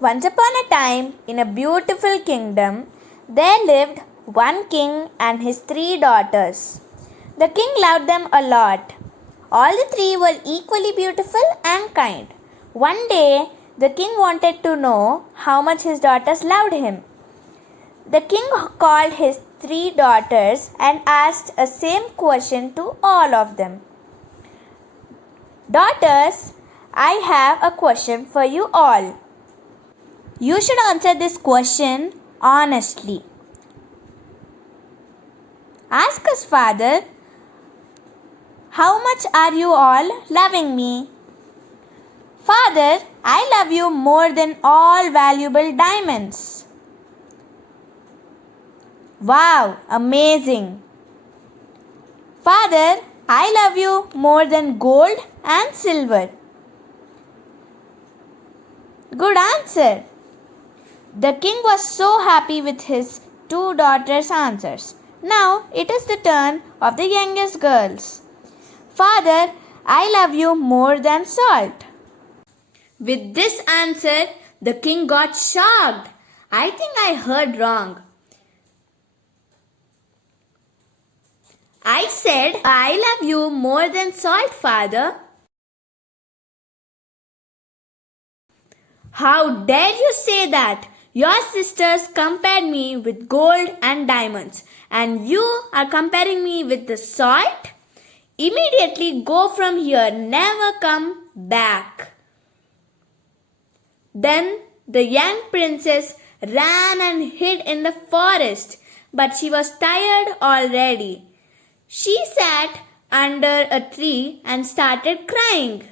Once upon a time, in a beautiful kingdom, there lived one king and his 3 daughters. The king loved them a lot. All the 3 were equally beautiful and kind. One day, the king wanted to know how much his daughters loved him. The king called his 3 daughters and asked a same question to all of them. Daughters, I have a question for you all. You should answer this question honestly. Ask us, Father, how much are you all loving me? Father, I love you more than all valuable diamonds. Wow, amazing. Father, I love you more than gold and silver. Good answer. The king was so happy with his 2 daughters' answers. Now it is the turn of the youngest girls. Father, I love you more than salt. With this answer, the king got shocked. I think I heard wrong. I said, I love you more than salt, Father. How dare you say that? Your sisters compared me with gold and diamonds, and you are comparing me with the salt? Immediately go from here, never come back. Then the young princess ran and hid in the forest, but she was tired already. She sat under a tree and started crying.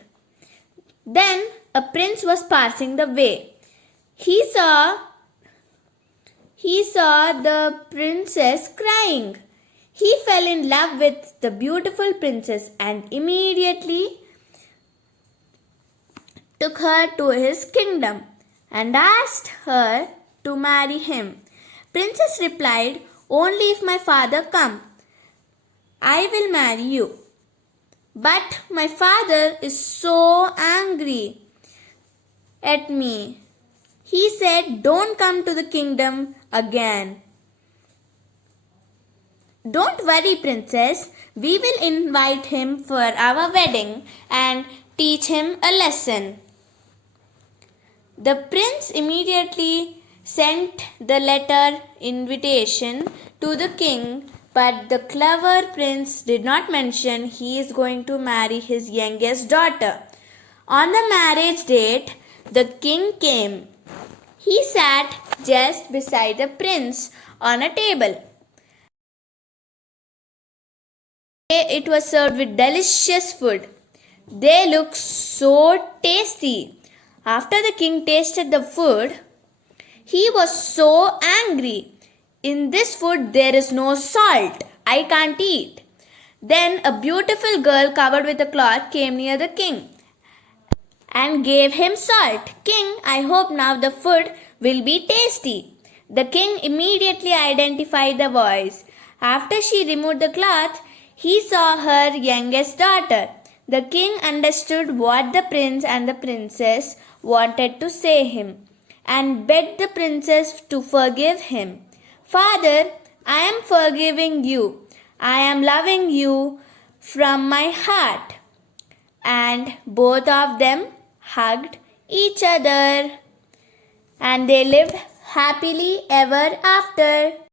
Then a prince was passing the way. He saw the princess crying. He fell in love with the beautiful princess and immediately took her to his kingdom and asked her to marry him. Princess replied, only if my father come, I will marry you. But my father is so angry at me. He said, don't come to the kingdom again. Don't worry, princess. We will invite him for our wedding and teach him a lesson. The prince immediately sent the letter invitation to the king, but the clever prince did not mention he is going to marry his youngest daughter. On the marriage date, the king came. He sat just beside the prince on a table. It was served with delicious food. They looked so tasty. After the king tasted the food, he was so angry. In this food there is no salt. I can't eat. Then a beautiful girl covered with a cloth came near the king and gave him salt. King, I hope now the food will be tasty. The king immediately identified the voice. After she removed the cloth, he saw her youngest daughter. The king understood what the prince and the princess wanted to say him and begged the princess to forgive him. Father, I am forgiving you. I am loving you from my heart. And both of them hugged each other. And they lived happily ever after.